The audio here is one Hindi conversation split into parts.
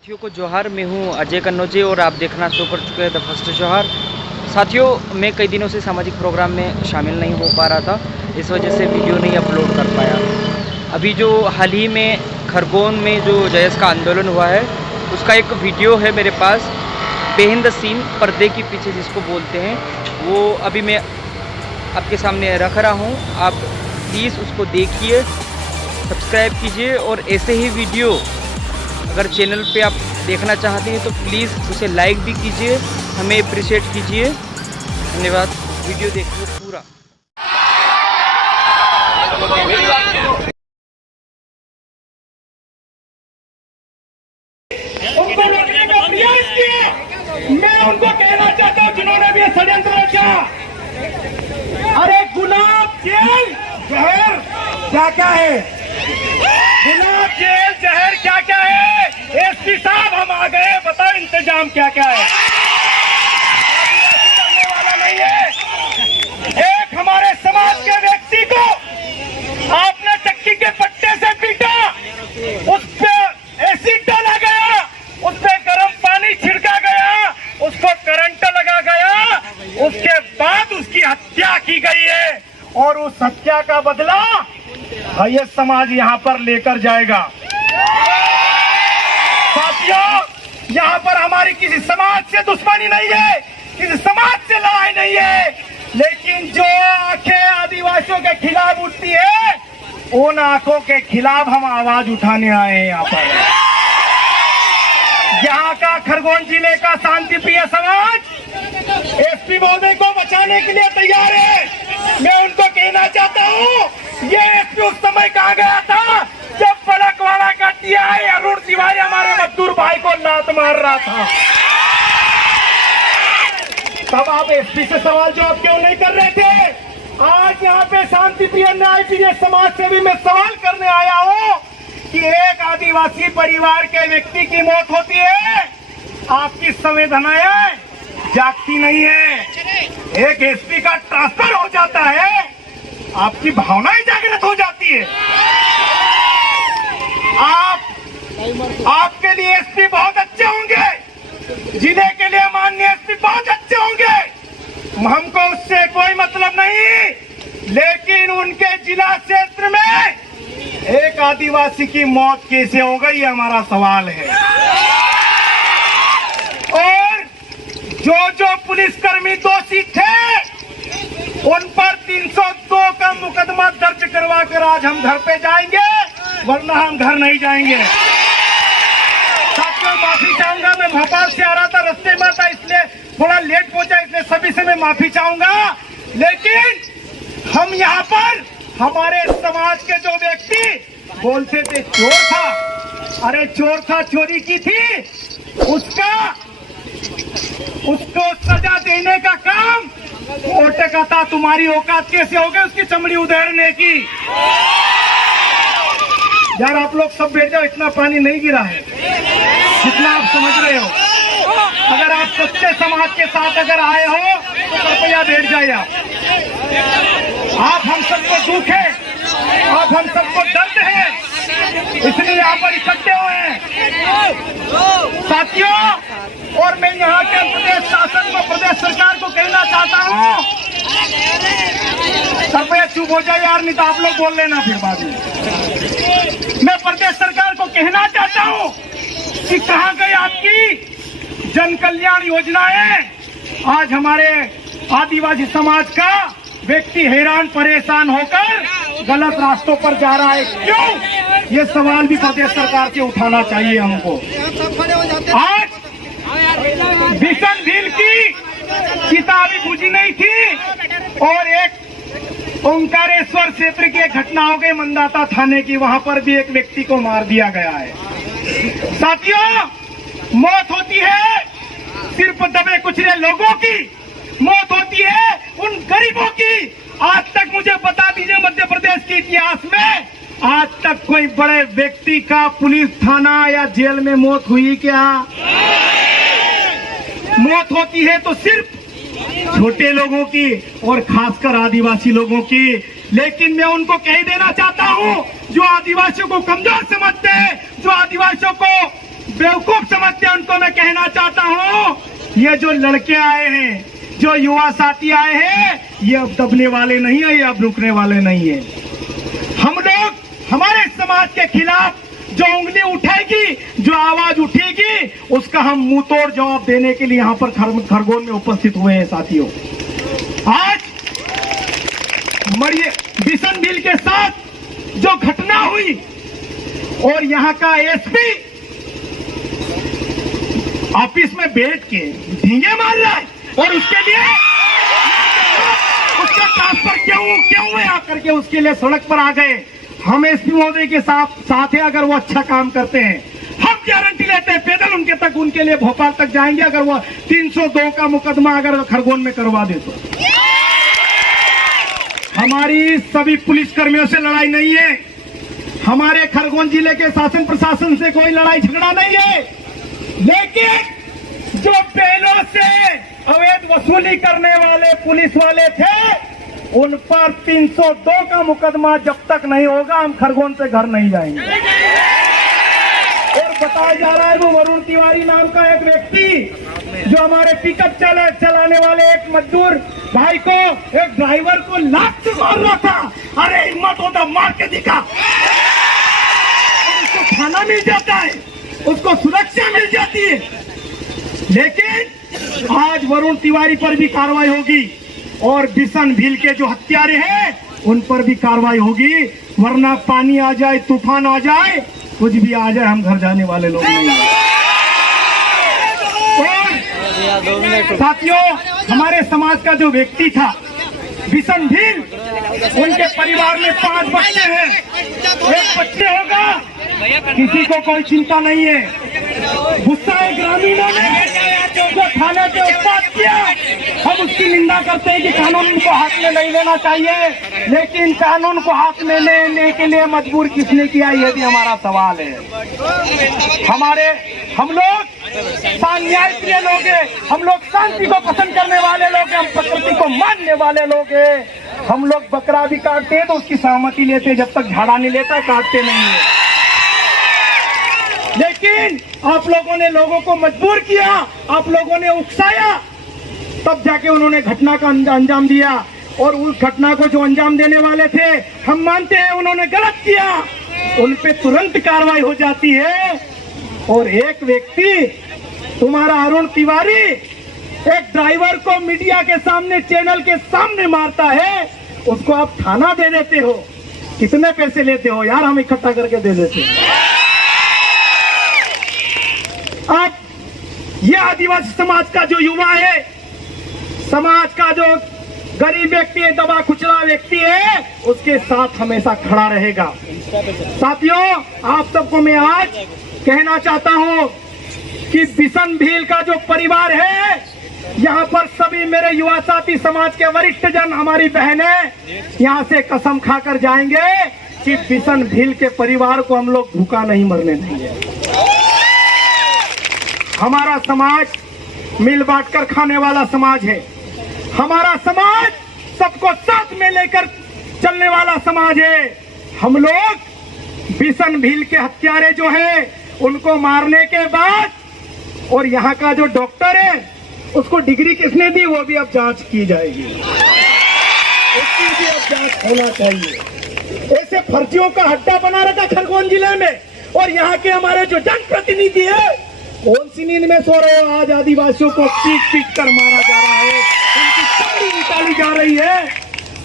साथियों को जोहार। मैं हूं अजय कन्नौजे और आप देखना शुरू कर चुके हैं द फर्स्ट जोहार। साथियों, मैं कई दिनों से सामाजिक प्रोग्राम में शामिल नहीं हो पा रहा था, इस वजह से वीडियो नहीं अपलोड कर पाया। अभी जो हाल ही में खरगोन में जो जयस का आंदोलन हुआ है, उसका एक वीडियो है मेरे पास, बिहाइंड द सीन, पर्दे के पीछे जिसको बोलते हैं, वो अभी मैं आपके सामने रख रहा हूँ। आप प्लीज़ उसको देखिए, सब्सक्राइब कीजिए और ऐसे ही वीडियो अगर चैनल पे आप देखना चाहते हैं तो प्लीज़ उसे लाइक भी कीजिए, हमें अप्रिशिएट कीजिए। धन्यवाद। वीडियो देखिए पूरा। उनको रोकने का प्रयास किया। मैं उनको कहना चाहता हूँ जिन्होंने भी षड्यंत्र रचा, अरे गुलाब जेल जहर क्या क्या है, गुलाब जेल जहर क्या क्या है। एसपी साहब हम आ गए, बताओ इंतजाम क्या क्या है। करने वाला नहीं है। एक हमारे समाज के व्यक्ति को आपने चक्की के पट्टे से पीटा, उस पे एसिड डाला गया, उस पे गर्म पानी छिड़का गया, उसको करंट लगा गया, उसके बाद उसकी हत्या की गई है और उस हत्या का बदला ये समाज यहाँ पर लेकर जाएगा। साथियों, यहाँ पर हमारी किसी समाज से दुश्मनी नहीं है, किसी समाज से लड़ाई नहीं है, लेकिन जो आंखें आदिवासियों के खिलाफ उठती है, उन आंखों के खिलाफ हम आवाज उठाने आए हैं। यहाँ पर यहाँ का खरगोन जिले का शांति प्रिय समाज एसपी महोदय को बचाने के लिए तैयार है। मैं उनको कहना चाहता हूँ, ये एसपी उस समय कहा गया था जब पलकवाड़ा का टीआई अरुण तिवारी हमारे मजदूर भाई को लात मार रहा था। तब आप एसपी से सवाल जवाब क्यों नहीं कर रहे थे? आज यहाँ पे शांति प्रिय न्याय प्रिय समाज से भी मैं सवाल करने आया हूँ कि एक आदिवासी परिवार के व्यक्ति की मौत होती है, आपकी संवेदनाएं जागती नहीं है। एक एसपी का ट्रांसफर हो जाता है, आपकी भावनाएं जागृत हो जाती है। आपके लिए एसपी बहुत अच्छे होंगे, जिले के लिए माननीय एसपी बहुत अच्छे होंगे, हमको उससे कोई मतलब नहीं, लेकिन उनके जिला क्षेत्र में एक आदिवासी की मौत कैसे हो गई, हमारा सवाल है। और जो पुलिसकर्मी दोषी थे, उन पर 302 का मुकदमा दर्ज करवा कर आज हम घर पे जाएंगे, वरना हम घर नहीं जाएंगे। साथियों, माफी चाहूंगा, मैं भोपाल से आ रहा था, रास्ते में था, इसलिए थोड़ा लेट पहुंचा, इसलिए सभी से मैं माफी चाहूंगा। लेकिन हम यहाँ पर हमारे समाज के जो व्यक्ति बोलते थे चोर था, अरे चोर था, चोरी की थी, उसको सजा देने का काम कोर्ट का था। तुम्हारी औकात कैसे हो गई उसकी चमड़ी उधेड़ने की? यार आप लोग सब बैठ जाओ, इतना पानी नहीं गिरा है जितना आप समझ रहे हो। अगर आप सच्चे समाज के साथ अगर आए हो तो कृपया बैठ जाइए। आप हम सबको दुख है, आप हम सबको दर्द है, इसलिए यहाँ पर इकट्ठे हुए हैं। साथियों, और मैं यहाँ के प्रदेश शासन को, प्रदेश सरकार को कहना चाहता हूँ, कृपया चुप हो जाए यार, नहीं तो आप लोग बोल लेना फिर बाद में। मैं प्रदेश सरकार को कहना चाहता हूँ कि कहाँ गई आपकी जन कल्याण योजनाएं? आज हमारे आदिवासी समाज का व्यक्ति हैरान परेशान होकर गलत रास्तों पर जा रहा है, क्यों? ये सवाल भी प्रदेश सरकार से उठाना चाहिए हमको। आज भीषण भील की चिता अभी बुझी नहीं थी और एक ओंकारेश्वर क्षेत्र की एक घटना हो गई मंदाता थाने की, वहां पर भी एक व्यक्ति को मार दिया गया है। साथियों, मौत होती है सिर्फ दबे कुचले लोगों की, मौत होती है उन गरीबों की। आज तक मुझे बता दीजिए, मध्य प्रदेश के इतिहास में आज तक कोई बड़े व्यक्ति का पुलिस थाना या जेल में मौत हुई क्या? मौत होती है तो सिर्फ छोटे लोगों की और खासकर आदिवासी लोगों की। लेकिन मैं उनको कह देना चाहता हूं, जो आदिवासियों को कमजोर समझते हैं, जो आदिवासियों को बेवकूफ समझते हैं उनको मैं कहना चाहता हूं, ये जो लड़के आए हैं, जो युवा साथी आए हैं, ये अब दबने वाले नहीं है, ये अब रुकने वाले नहीं है। हम लोग हमारे समाज के खिलाफ जो उंगली उठेगी, जो आवाज उठेगी, उसका हम मुंह तोड़ जवाब देने के लिए यहाँ पर खरगोन में उपस्थित हुए हैं साथियों। आज मरिए बिशनभील के साथ जो घटना हुई और यहाँ का एसपी ऑफिस में बैठ के ढींगे मार रहा है और उसके लिए उसका ट्रांसफर क्यों हुए आकर के उसके लिए सड़क पर आ गए। हम एसपी महोदय के साथ है, अगर वो अच्छा काम करते हैं हम गारंटी लेते हैं पैदल उनके लिए भोपाल तक जाएंगे, अगर वो 302 का मुकदमा अगर खरगोन में करवा दे तो। हमारी सभी पुलिस कर्मियों से लड़ाई नहीं है, हमारे खरगोन जिले के शासन प्रशासन से कोई लड़ाई झगड़ा नहीं है, लेकिन जो पहलों से अवैध वसूली करने वाले पुलिस वाले थे उन पर 302 का मुकदमा जब तक नहीं होगा हम खरगोन से घर नहीं जाएंगे। और बताया जा रहा है वो वरुण तिवारी नाम का एक व्यक्ति जो हमारे पिकअप चलाने वाले एक मजदूर भाई को, एक ड्राइवर को लात से मार रहा था। अरे हिम्मत होता मार के दिखा, उसको खाना मिल जाता है, उसको सुरक्षा मिल जाती है। लेकिन आज वरुण तिवारी पर भी कार्रवाई होगी और बिशनभील के जो हत्यारे हैं उन पर भी कार्रवाई होगी, वरना पानी आ जाए, तूफान आ जाए, कुछ भी आ जाए, हम घर जाने वाले लोग नहीं हैं। और साथियों, हमारे समाज का जो व्यक्ति था बिशनभील, उनके परिवार में 5 बच्चे हैं, 1 बच्चे होगा, किसी को कोई चिंता नहीं है। गुस्सा है ग्रामीणों ने जो थाने के उत्पाद किया, हम उसकी निंदा करते हैं कि कानून को हाथ में नहीं लेना चाहिए, लेकिन कानून को हाथ में लेने के लिए मजबूर किसने किया, ये भी हमारा सवाल है। हम लोग न्याय प्रिय लोग हैं, हम लोग शांति को पसंद करने वाले लोग हैं, हम प्रकृति को मानने वाले लोग हैं। हम लोग बकरा भी काटते हैं तो उसकी सहमति लेते हैं, जब तक झाड़ा नहीं लेता काटते नहीं है। लेकिन आप लोगों ने लोगों को मजबूर किया, आप लोगों ने उकसाया, तब जाके उन्होंने घटना का अंजाम दिया। और उस घटना को जो अंजाम देने वाले थे, हम मानते हैं उन्होंने गलत किया, उन पे तुरंत कार्रवाई हो जाती है। और एक व्यक्ति तुम्हारा अरुण तिवारी एक ड्राइवर को मीडिया के सामने, चैनल के सामने मारता है, उसको आप थाना दे देते हो। कितने पैसे लेते हो यार, हम इकट्ठा करके दे देते हैं। आप ये आदिवासी समाज का जो युवा है, समाज का जो गरीब व्यक्ति है, दबा कुचला व्यक्ति है, उसके साथ हमेशा खड़ा रहेगा। साथियों, आप सबको मैं आज कहना चाहता हूं कि बिशनभील का जो परिवार है, यहाँ पर सभी मेरे युवा साथी, समाज के वरिष्ठ जन, हमारी बहनें यहाँ से कसम खाकर जाएंगे कि बिशनभील के परिवार को हम लोग भूखा नहीं मरने देंगे। हमारा समाज मिल बांटकर खाने वाला समाज है, हमारा समाज सबको साथ में लेकर चलने वाला समाज है। हम लोग बिशनभील के हत्यारे जो हैं उनको मारने के बाद, और यहाँ का जो डॉक्टर है उसको डिग्री किसने दी, वो भी अब जांच की जाएगी, उसकी भी अब जांच होना चाहिए। ऐसे फर्जियों का अड्डा बना रखा खरगोन जिले में। और यहाँ के हमारे जो जनप्रतिनिधि है, कौन सी नींद में सो रहे हो? आज आदिवासियों को पीट कर मारा जा रहा है, उनकी चांदी निकाली जा रही है।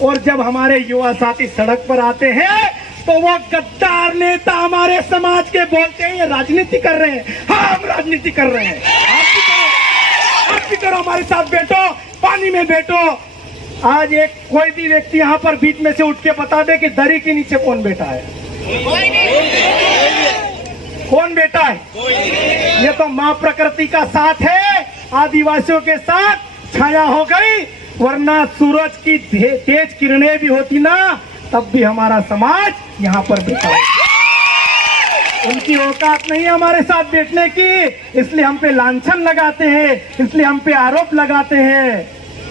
और जब हमारे युवा साथी सड़क पर आते हैं तो वो गद्दार नेता हमारे समाज के बोलते हैं ये राजनीति कर रहे हैं। हाँ, हम राजनीति कर रहे हैं, आप भी करो, हमारे साथ बैठो, पानी में बैठो। आज एक कोई भी व्यक्ति यहाँ पर बीच में से उठ के बता दे कि दरी के नीचे कौन बैठा है, कौन बैठा है? ये तो माँ प्रकृति का साथ है, आदिवासियों के साथ छाया हो गई, वरना सूरज की तेज किरणें भी होती ना, तब भी हमारा समाज यहाँ पर बैठा है। उनकी औकात नहीं है हमारे साथ बैठने की, इसलिए हम पे लांछन लगाते हैं, इसलिए हम पे आरोप लगाते हैं।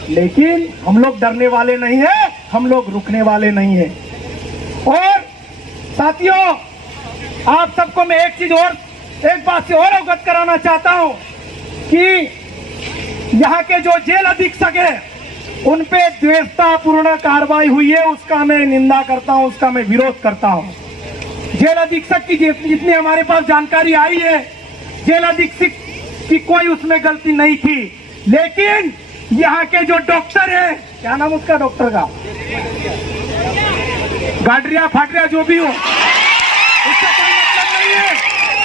लेकिन हम लोग डरने वाले नहीं है, हम लोग रुकने वाले नहीं है। और साथियों, आप सबको मैं एक चीज और एक बात से और अवगत कराना चाहता हूं कि यहाँ के जो जेल अधीक्षक है उन पे द्वेषतापूर्ण कार्रवाई हुई है, उसका मैं निंदा करता हूं, उसका मैं विरोध करता हूं। जेल अधीक्षक की जितनी हमारे पास जानकारी आई है, जेल अधीक्षक की कोई उसमें गलती नहीं थी, लेकिन यहाँ के जो डॉक्टर है, क्या नाम उसका डॉक्टर का, गाडरिया फाटरिया जो भी हो, उसका कोई मतलब नहीं है।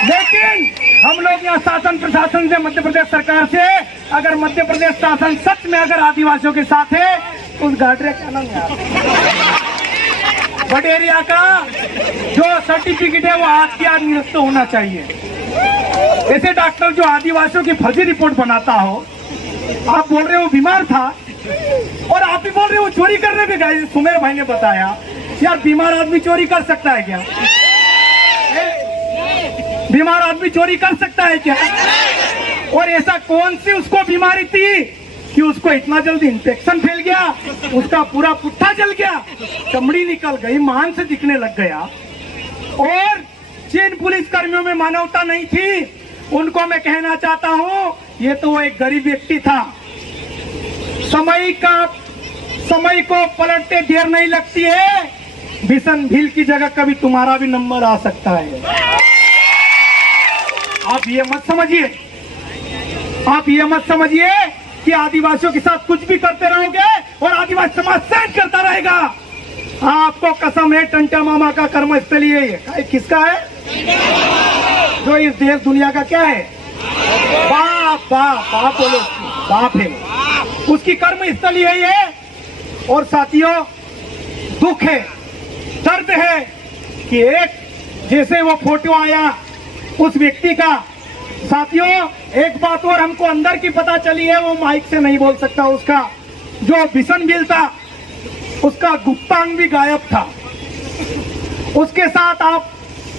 लेकिन हम लोग यहाँ शासन प्रशासन से, मध्य प्रदेश सरकार से, अगर मध्य प्रदेश शासन सच में अगर आदिवासियों के साथ है तो उस गाडरिया, क्या नाम है, बडेरिया का जो सर्टिफिकेट है वो आज के आज निरस्त होना चाहिए। ऐसे डॉक्टर जो आदिवासियों की फर्जी रिपोर्ट बनाता हो, आप बोल रहे हो बीमार था और आप भी बोल रहे हो चोरी करने भी गए। सुमेर भाई ने बताया, यार बीमार आदमी चोरी कर सकता है क्या? बीमार आदमी चोरी कर सकता है क्या? और ऐसा कौन सी उसको बीमारी थी कि उसको इतना जल्दी इंफेक्शन फैल गया, उसका पूरा पुट्ठा जल गया, चमड़ी निकल गई, मांस दिखने लग गया। और जिन पुलिस कर्मियों में मानवता नहीं थी उनको मैं कहना चाहता हूं, ये तो वो एक गरीब व्यक्ति था। समय को पलटते देर नहीं लगती है, बिशन भील की जगह कभी तुम्हारा भी नंबर आ सकता है। आप ये मत समझिए कि आदिवासियों के साथ कुछ भी करते रहोगे और आदिवासी समाज सहन करता रहेगा। आपको कसम है, टंटा मामा का कर्मस्थली है ये। किसका है? जो इस देश दुनिया का क्या है, बाप बोलो, बाप है, उसकी कर्मस्थली है ये। और साथियों, दुख है, दर्द है कि एक जैसे वो फोटो आया उस व्यक्ति का, साथियों एक बात और हमको अंदर की पता चली है, वो माइक से नहीं बोल सकता, उसका जो बिशन बिल था उसका गुप्तांग भी गायब था। उसके साथ आप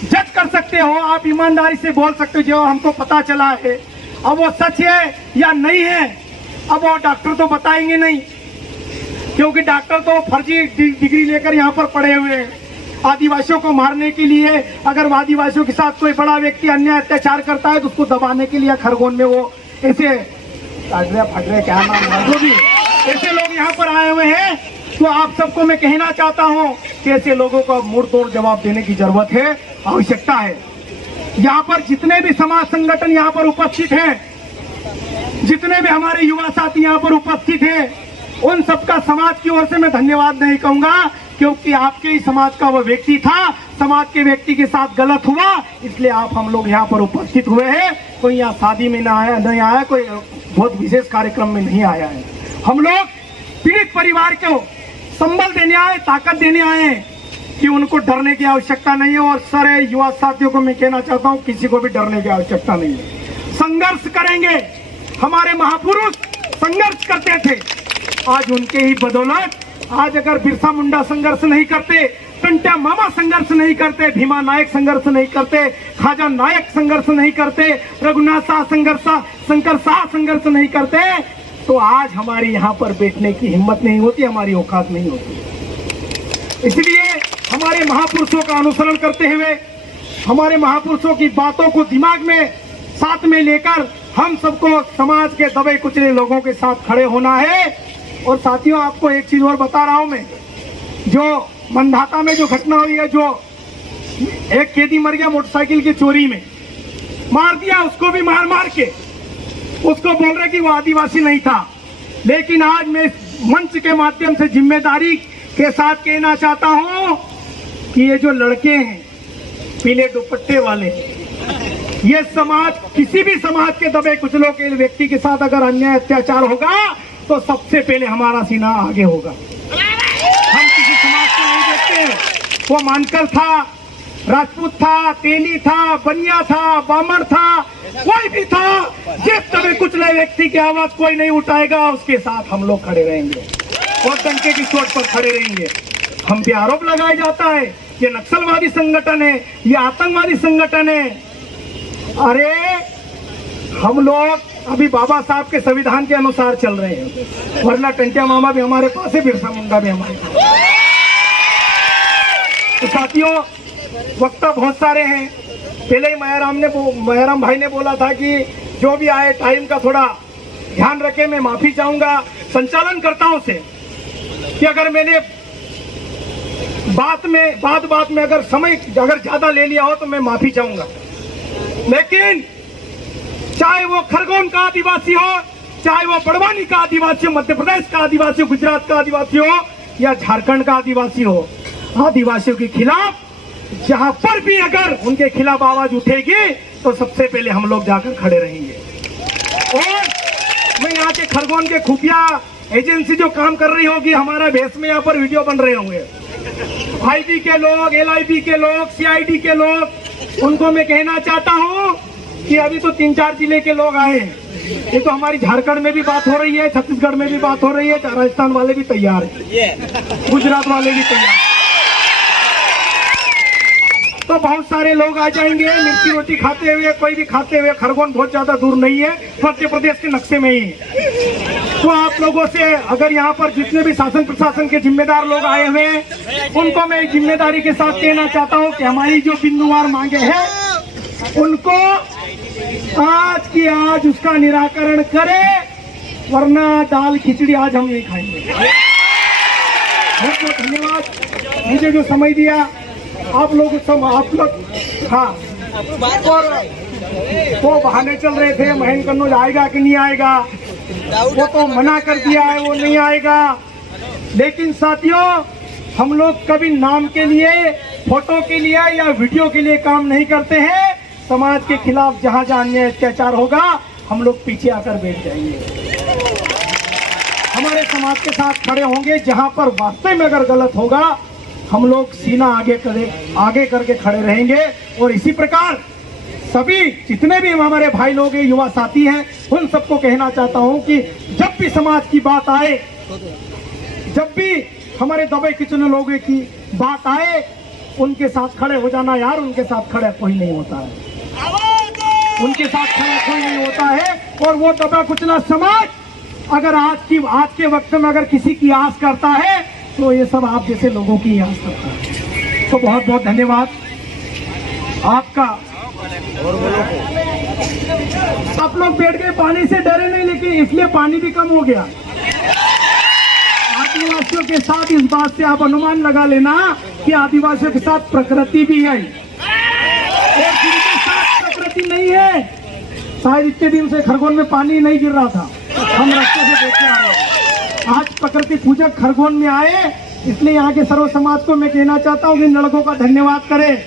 जज कर सकते हो, आप ईमानदारी से बोल सकते हो, जो हमको पता चला है। अब वो सच है या नहीं है, अब वो डॉक्टर तो बताएंगे नहीं, क्योंकि डॉक्टर तो फर्जी डिग्री लेकर यहाँ पर पड़े हुए हैं आदिवासियों को मारने के लिए। अगर आदिवासियों के साथ कोई बड़ा व्यक्ति अन्याय अत्याचार करता है तो उसको दबाने के लिए खरगोन में वो ऐसे क्या नाम है, जो भी ऐसे लोग यहाँ पर आए हुए हैं। तो आप सबको मैं कहना चाहता हूँ कि ऐसे लोगों को मुंह तोड़ जवाब देने की जरूरत है, आवश्यकता है। यहाँ पर जितने भी समाज संगठन यहाँ पर उपस्थित हैं, जितने भी हमारे युवा साथी यहाँ पर उपस्थित हैं, उन सबका समाज की ओर से मैं धन्यवाद नहीं कहूंगा, क्योंकि आपके ही समाज का वो व्यक्ति था, समाज के व्यक्ति के साथ गलत हुआ, इसलिए आप हम लोग यहाँ पर उपस्थित हुए हैं। कोई यहाँ शादी में नहीं आया, कोई बहुत विशेष कार्यक्रम में नहीं आया है। हम लोग पीड़ित परिवार को संबल देने आए, ताकत देने आए कि उनको डरने की आवश्यकता नहीं है। और सारे युवा साथियों को मैं कहना चाहता हूँ, किसी को भी डरने की आवश्यकता नहीं है। संघर्ष करेंगे, हमारे महापुरुष संघर्ष करते थे, आज उनके ही बदौलत, आज अगर बिरसा मुंडा संघर्ष नहीं करते, टंटा मामा संघर्ष नहीं करते, भीमा नायक संघर्ष नहीं करते, खाजा नायक संघर्ष नहीं करते, रघुनाथ शाह शंकर शाह संघर्ष नहीं करते, तो आज हमारी यहाँ पर बैठने की हिम्मत नहीं होती, हमारी औकात नहीं होती। इसलिए हमारे महापुरुषों का अनुसरण करते हुए, हमारे महापुरुषों की बातों को दिमाग में साथ में लेकर हम सबको समाज के दबे कुचले लोगों के साथ खड़े होना है। और साथियों, आपको एक चीज और बता रहा हूं मैं, जो मंधाता में जो घटना हुई है, जो एक कैदी मर गया मोटरसाइकिल की चोरी में, मार दिया उसको भी, मार के उसको बोल रहे कि वो आदिवासी नहीं था। लेकिन आज मैं इस मंच के माध्यम से जिम्मेदारी के साथ कहना चाहता हूं कि ये जो लड़के हैं पीले दुपट्टे वाले, ये समाज, किसी भी समाज के दबे कुचलों के व्यक्ति के साथ अगर अन्याय अत्याचार होगा तो सबसे पहले हमारा सीना आगे होगा। हम किसी समाज को नहीं देखते, वो मानकर था, राजपूत था, तेली था, बनिया था, बामर था, कोई भी था, जिस दबे कुचले व्यक्ति की आवाज कोई नहीं उठाएगा, उसके साथ हम लोग खड़े रहेंगे और डंके की चोट पर खड़े रहेंगे। हम पे आरोप लगाया जाता है ये नक्सलवादी संगठन है, ये आतंकवादी संगठन है। अरे हम लोग अभी बाबा साहब के संविधान के अनुसार चल रहे हैं, वरना टंटिया मामा भी हमारे पास है, बिरसा मुंडा भी हमारे पास। तो साथियों, वक्ता बहुत सारे हैं, पहले ही महराम भाई ने बोला था कि जो भी आए टाइम का थोड़ा ध्यान रखे। मैं माफी चाहूंगा संचालन कर्ताओं से कि अगर मैंने बात में अगर समय ज्यादा ले लिया हो तो मैं माफी चाहूंगा। लेकिन चाहे वो खरगोन का आदिवासी हो, चाहे वो बड़वानी का आदिवासी हो, मध्य प्रदेश का आदिवासी हो, गुजरात का आदिवासी हो या झारखंड का आदिवासी हो, आदिवासियों के खिलाफ जहां पर भी अगर उनके खिलाफ आवाज उठेगी तो सबसे पहले हम लोग जाकर खड़े रहेंगे। और मैं यहाँ के खरगोन के खुफिया एजेंसी जो काम कर रही होगी, हमारा भेस में यहाँ पर वीडियो बन रहे होंगे, आईबी के लोग, एलआईबी के लोग, सीआईडी के लोग, उनको मैं कहना चाहता हूँ कि अभी तो 3-4 जिले के लोग आए हैं। ये तो हमारी झारखंड में भी बात हो रही है, छत्तीसगढ़ में भी बात हो रही है, राजस्थान वाले भी तैयार हैं, गुजरात वाले भी तैयार हैं। तो बहुत सारे लोग आ जाएंगे मिर्ची रोटी खाते हुए, कोई भी खाते हुए। खरगोन बहुत ज्यादा दूर नहीं है, मध्य प्रदेश के नक्शे में ही है। तो आप लोगों से अगर यहाँ पर जितने भी शासन प्रशासन के जिम्मेदार लोग आए हुए हैं, उनको मैं जिम्मेदारी के साथ कहना चाहता हूँ कि हमारी जो बिंदुवार मांगे हैं उनको आज की आज उसका निराकरण करें, वरना दाल खिचड़ी आज हम नहीं खाएंगे। बहुत बहुत धन्यवाद मुझे जो समय दिया आप लोग हाँ। और वो बहाने चल रहे थे महेंद्र कन्नौज आएगा कि नहीं आएगा, वो तो मना कर दिया है, वो नहीं आएगा। लेकिन साथियों, हम लोग कभी नाम के लिए, फोटो के लिए या वीडियो के लिए काम नहीं करते हैं। समाज के खिलाफ जहां जहां अन्याय अत्याचार होगा हम लोग पीछे आकर बैठ जाएंगे, हमारे समाज के साथ खड़े होंगे। जहां पर वास्तव में अगर गलत होगा हम लोग सीना आगे करके खड़े रहेंगे। और इसी प्रकार सभी जितने भी हमारे भाई लोग हैं, युवा साथी हैं, उन सबको कहना चाहता हूं कि जब भी समाज की बात आए, जब भी हमारे दबे कुचले लोगों की बात आए, उनके साथ खड़े हो जाना यार। उनके साथ खड़े कोई नहीं होता है, उनके साथ खड़ा कोई नहीं होता है। और वो दबा कुचला समाज अगर आज के वक्त में अगर किसी की आस करता है तो ये सब आप जैसे लोगों की आस करता है। तो बहुत बहुत धन्यवाद आपका। आप लोग बैठ गए, पानी से डरे नहीं, लेकिन इसलिए पानी भी कम हो गया। आदिवासियों के साथ इस बात से आप अनुमान लगा लेना कि आदिवासियों के साथ प्रकृति भी है, और जिनके साथ प्रकृति नहीं है, शायद इतने दिन से खरगोन में पानी नहीं गिर रहा था, हम रास्ते से देखे आ रहे हैं। आज प्रकृति पूजक खरगोन में आए, इसलिए यहाँ के सर्व समाज को मैं कहना चाहता हूँ कि इन लड़कों का धन्यवाद करें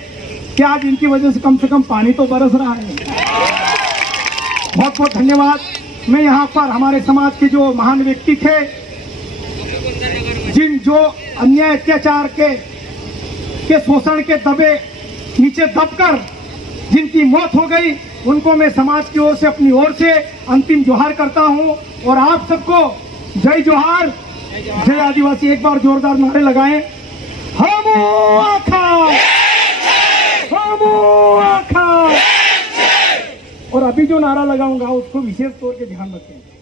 कि आज इनकी वजह से कम पानी तो बरस रहा है। बहुत बहुत धन्यवाद। मैं यहाँ पर हमारे समाज के जो महान व्यक्ति थे, जो अन्याय अत्याचार के शोषण के दबे नीचे दबकर जिनकी मौत हो गई, उनको मैं समाज की ओर से, अपनी ओर से अंतिम जोहार करता हूं। और आप सबको जय जोहार, जय आदिवासी। एक बार जोरदार नारे लगाएं, हमू आखा, हमू आखा। और अभी जो नारा लगाऊंगा उसको विशेष तौर पे ध्यान रखें।